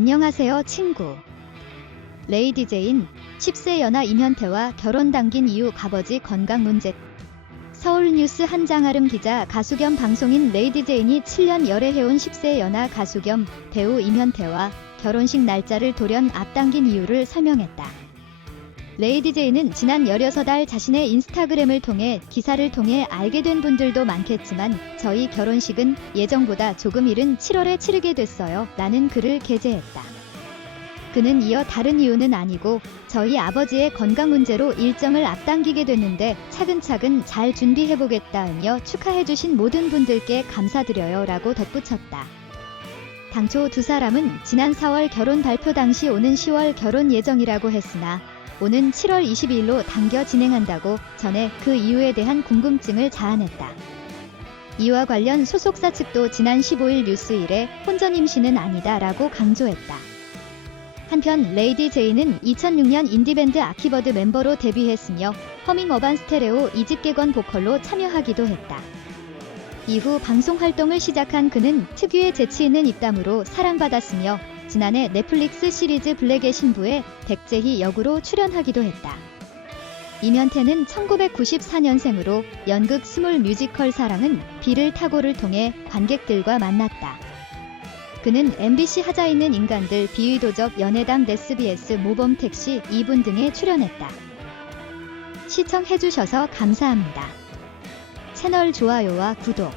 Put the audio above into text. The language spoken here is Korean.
안녕하세요 친구. 레이디 제인 10세 연하 임현태와 결혼 당긴 이후 아버지 건강 문제. 서울뉴스 한장아름 기자 가수 겸 방송인 레이디 제인이 7년 열애해온 10세 연하 가수 겸 배우 임현태와 결혼식 날짜를 돌연 앞당긴 이유를 설명했다. 레이디 제인은 지난 16달 자신의 인스타그램을 통해 기사를 통해 알게 된 분들도 많겠지만 저희 결혼식은 예정보다 조금 이른 7월에 치르게 됐어요. 라는 글을 게재했다. 그는 이어 다른 이유는 아니고 저희 아버지의 건강 문제로 일정을 앞당기게 됐는데 차근차근 잘 준비해보겠다며 축하해주신 모든 분들께 감사드려요 라고 덧붙였다. 당초 두 사람은 지난 4월 결혼 발표 당시 오는 10월 결혼 예정이라고 했으나 오는 7월 22일로 당겨 진행한다고 전에 그 이유에 대한 궁금증을 자아냈다. 이와 관련 소속사 측도 지난 15일 뉴스일에 혼전 임신은 아니다 라고 강조했다. 한편 레이디 제이는 2006년 인디밴드 아키버드 멤버로 데뷔했으며 허밍 어반 스테레오 2집 개건 보컬로 참여하기도 했다. 이후 방송 활동을 시작한 그는 특유의 재치 있는 입담으로 사랑받았으며 지난해 넷플릭스 시리즈 블랙의 신부에 백제희 역으로 출연하기도 했다. 이면태는 1994년생으로 연극 스몰 뮤지컬 사랑은 비를 타고를 통해 관객들과 만났다. 그는 MBC 하자 있는 인간들 비의도적 연애담 SBS 모범 택시 2분 등에 출연했다. 시청해주셔서 감사합니다. 채널 좋아요와 구독